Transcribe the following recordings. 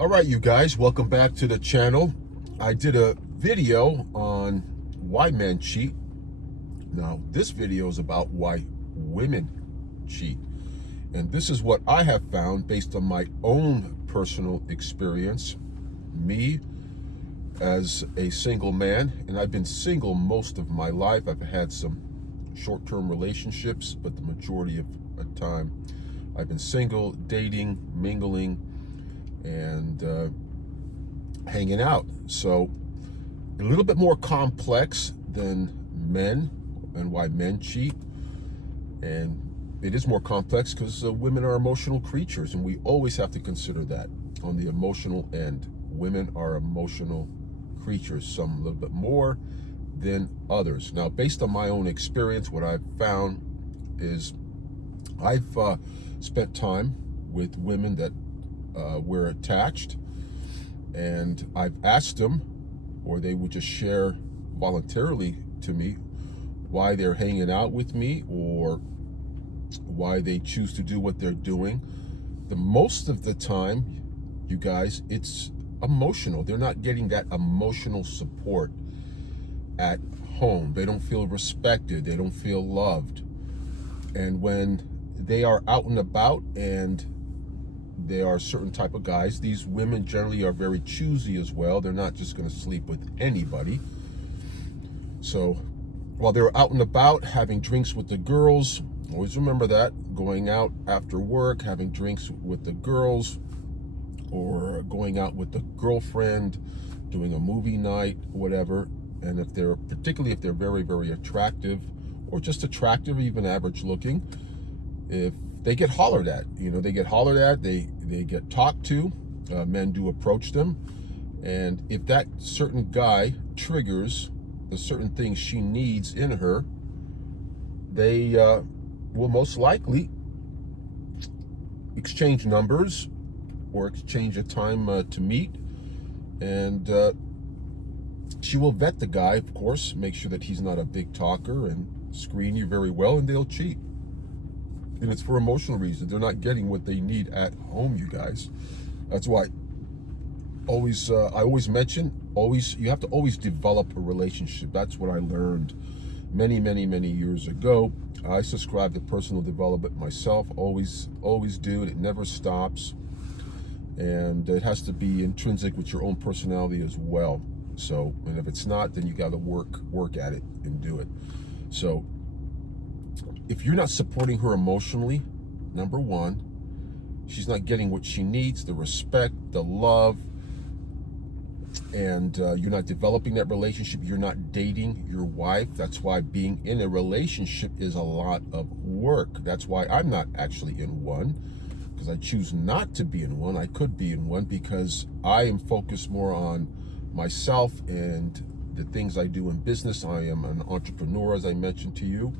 All right, you guys, welcome back to the channel. I did a video on why men cheat. Now, this video is about why women cheat. And this is what I have found based on my own personal experience. Me as a single man, and I've been single most of my life. I've had some short-term relationships, but the majority of the time I've been single, dating, mingling, and hanging out. So a little bit more complex than men and why men cheat. And it is more complex because women are emotional creatures, and we always have to consider that on the emotional end. Women are emotional creatures, some a little bit more than others. Now, based on my own experience, what I've found is I've spent time with women that were attached, and I've asked them, or they would just share voluntarily to me, why they're hanging out with me or why they choose to do what they're doing. The most of the time, you guys, it's emotional. They're not getting that emotional support at home. They don't feel respected. They don't feel loved. And when they are out and about and they are certain type of guys, these women generally are very choosy as well. They're not just going to sleep with anybody. So while they're out and about having drinks with the girls, always remember that, going out after work, having drinks with the girls, or going out with the girlfriend, doing a movie night, whatever. And if they're, particularly if they're very, very attractive, or just attractive, even average looking, if they get hollered at, they get hollered at, they get talked to, men do approach them. And if that certain guy triggers the certain things she needs in her, they will most likely exchange numbers or exchange a time to meet. And she will vet the guy, of course, make sure that he's not a big talker, and screen you very well, and they'll cheat. And it's for emotional reasons. They're not getting what they need at home, you guys. That's why I always mention, you have to always develop a relationship. That's what I learned many, many, many years ago. I subscribe to personal development myself, always do. It never stops. And it has to be intrinsic with your own personality as well. So, and if it's not, then you got to work at it and do it. So if you're not supporting her emotionally, number one, she's not getting what she needs, the respect, the love, and you're not developing that relationship. You're not dating your wife. That's why being in a relationship is a lot of work. That's why I'm not actually in one, because I choose not to be in one. I could be in one because I am focused more on myself and the things I do in business. I am an entrepreneur, as I mentioned to you.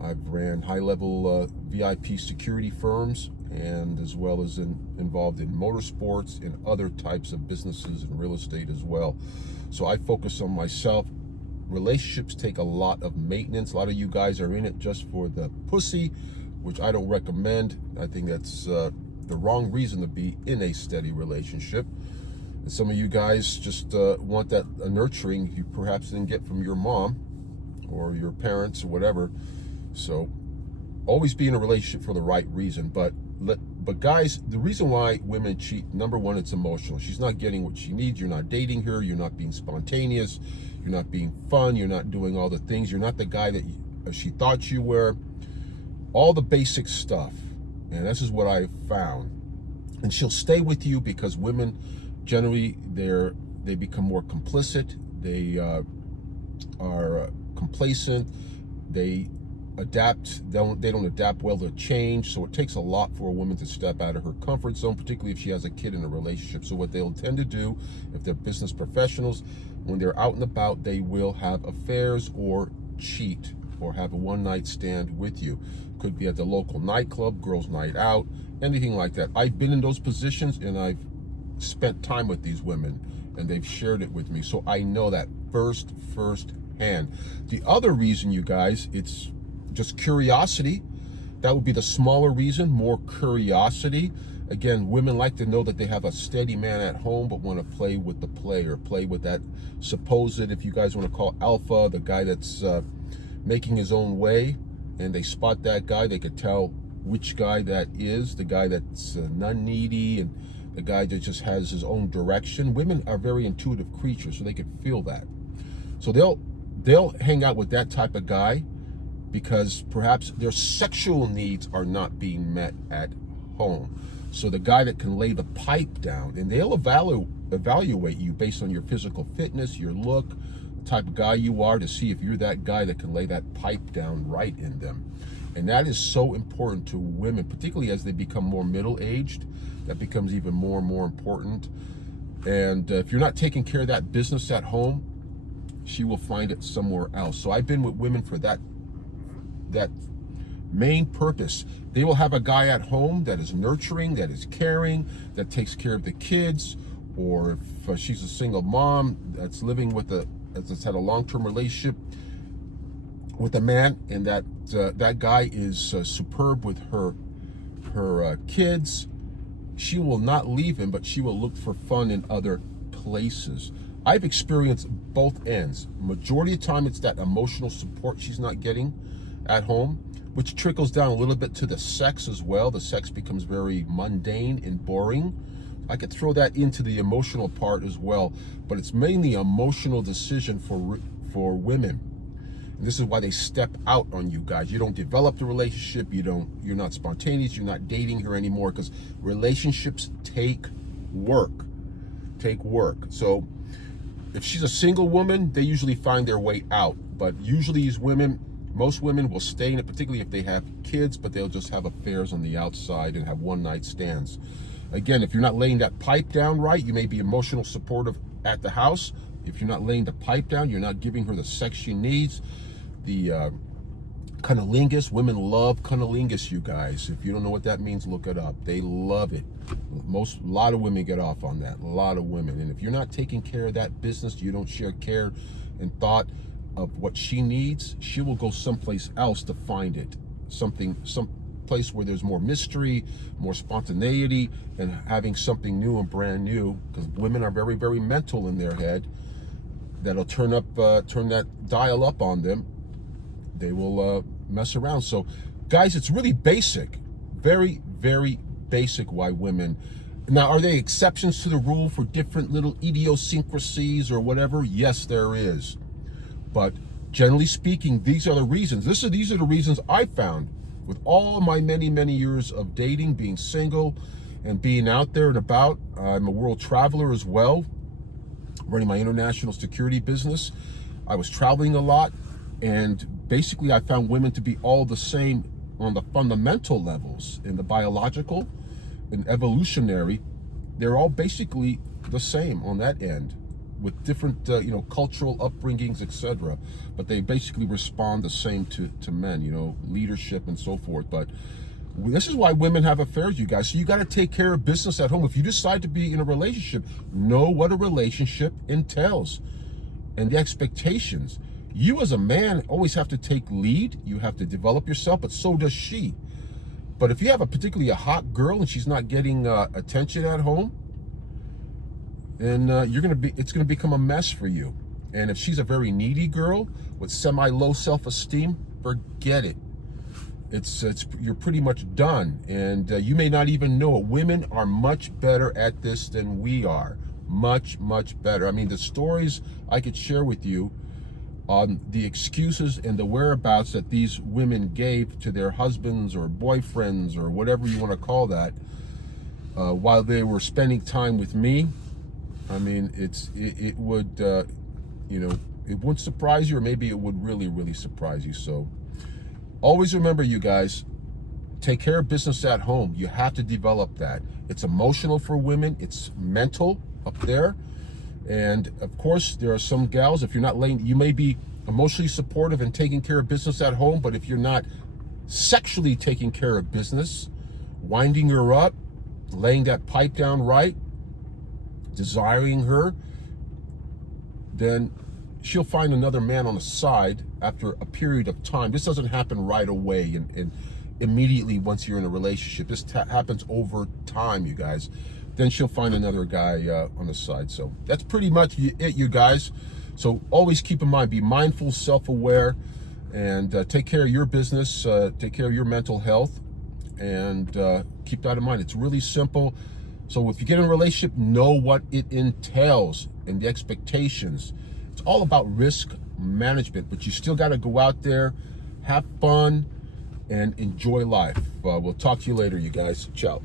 I've ran high-level VIP security firms, and as well as involved in motorsports and other types of businesses and real estate as well. So I focus on myself. Relationships take a lot of maintenance. A lot of you guys are in it just for the pussy, which I don't recommend. I think that's the wrong reason to be in a steady relationship. And some of you guys just want that nurturing you perhaps didn't get from your mom or your parents or whatever. So always be in a relationship for the right reason. But guys, the reason why women cheat, number one, it's emotional. She's not getting what she needs. You're not dating her. You're not being spontaneous. You're not being fun. You're not doing all the things. You're not the guy that she thought you were. All the basic stuff. And this is what I found. And she'll stay with you because women generally, they become more complicit. They are complacent. They adapt. They don't adapt well to change. So it takes a lot for a woman to step out of her comfort zone, particularly if she has a kid in a relationship. So what they'll tend to do, if they're business professionals, when they're out and about, they will have affairs or cheat or have a one-night stand with you. Could be at the local nightclub, girls' night out, anything like that. I've been in those positions, and I've spent time with these women, and they've shared it with me. So I know that first hand. The other reason, you guys, it's just curiosity. That would be the smaller reason, more curiosity. Again, women like to know that they have a steady man at home, but want to play with the player, play with that supposed, if you guys want to call alpha, the guy that's making his own way, and they spot that guy. They could tell which guy that is, the guy that's non-needy and the guy that just has his own direction. Women are very intuitive creatures, so they can feel that. So they'll hang out with that type of guy because perhaps their sexual needs are not being met at home. So the guy that can lay the pipe down, and they'll evaluate you based on your physical fitness, your look, the type of guy you are, to see if you're that guy that can lay that pipe down right in them. And that is so important to women, particularly as they become more middle-aged. That becomes even more and more important. And if you're not taking care of that business at home, she will find it somewhere else. So I've been with women for that main purpose. They will have a guy at home that is nurturing, that is caring, that takes care of the kids, or if she's a single mom that's living with that's had a long-term relationship with a man, and that guy is superb with her kids, she will not leave him, but she will look for fun in other places. I've experienced both ends. Majority of the time, it's that emotional support she's not getting at home, which trickles down a little bit to the sex as well. The sex becomes very mundane and boring. I could throw that into the emotional part as well, but it's mainly an emotional decision for women. And this is why they step out on you guys. You don't develop the relationship. You're not spontaneous. You're not dating her anymore, because relationships take work. So if she's a single woman, they usually find their way out. But usually most women will stay in it, particularly if they have kids, but they'll just have affairs on the outside and have one-night stands. Again, if you're not laying that pipe down right, you may be emotional supportive at the house. If you're not laying the pipe down, you're not giving her the sex she needs. The cunnilingus, women love cunnilingus, you guys. If you don't know what that means, look it up. They love it. A lot of women get off on that, a lot of women. And if you're not taking care of that business, you don't share care and thought of what she needs, she will go someplace else to find it. Some place where there's more mystery, more spontaneity, and having something new and brand new, because women are very, very mental in their head. That'll turn that dial up on them. They will mess around. So guys, it's really basic, very, very basic why women. Now, are there exceptions to the rule for different little idiosyncrasies or whatever? Yes, there is. But generally speaking, these are the reasons. These are the reasons I found with all my many, many years of dating, being single, and being out there and about. I'm a world traveler as well, running my international security business. I was traveling a lot, and basically I found women to be all the same on the fundamental levels. In the biological and evolutionary, they're all basically the same on that end, with different cultural upbringings, etc. But they basically respond the same to men, leadership and so forth. But this is why women have affairs, you guys. So you got to take care of business at home. If you decide to be in a relationship, know what a relationship entails and the expectations. You as a man always have to take lead. You have to develop yourself, but so does she. But if you have particularly a hot girl and she's not getting attention at home, then it's gonna become a mess for you. And if she's a very needy girl with semi-low self-esteem, forget it. You're pretty much done. And you may not even know it. Women are much better at this than we are. Much, much better. I mean, the stories I could share with you on the excuses and the whereabouts that these women gave to their husbands or boyfriends or whatever you want to call that, while they were spending time with me. I mean, it wouldn't surprise you, or maybe it would really, really surprise you. So always remember, you guys, take care of business at home. You have to develop that. It's emotional for women. It's mental up there. And of course, there are some gals, if you're not laying, you may be emotionally supportive and taking care of business at home, but if you're not sexually taking care of business, winding her up, laying that pipe down right, desiring her, then she'll find another man on the side after a period of time. This doesn't happen right away, immediately once you're in a relationship. This happens over time, you guys. Then she'll find another guy on the side. So that's pretty much it, you guys. So always keep in mind, be mindful, self-aware, and take care of your business, take care of your mental health, and keep that in mind. It's really simple. So if you get in a relationship, know what it entails and the expectations. It's all about risk management, but you still got to go out there, have fun, and enjoy life. We'll talk to you later, you guys. Ciao.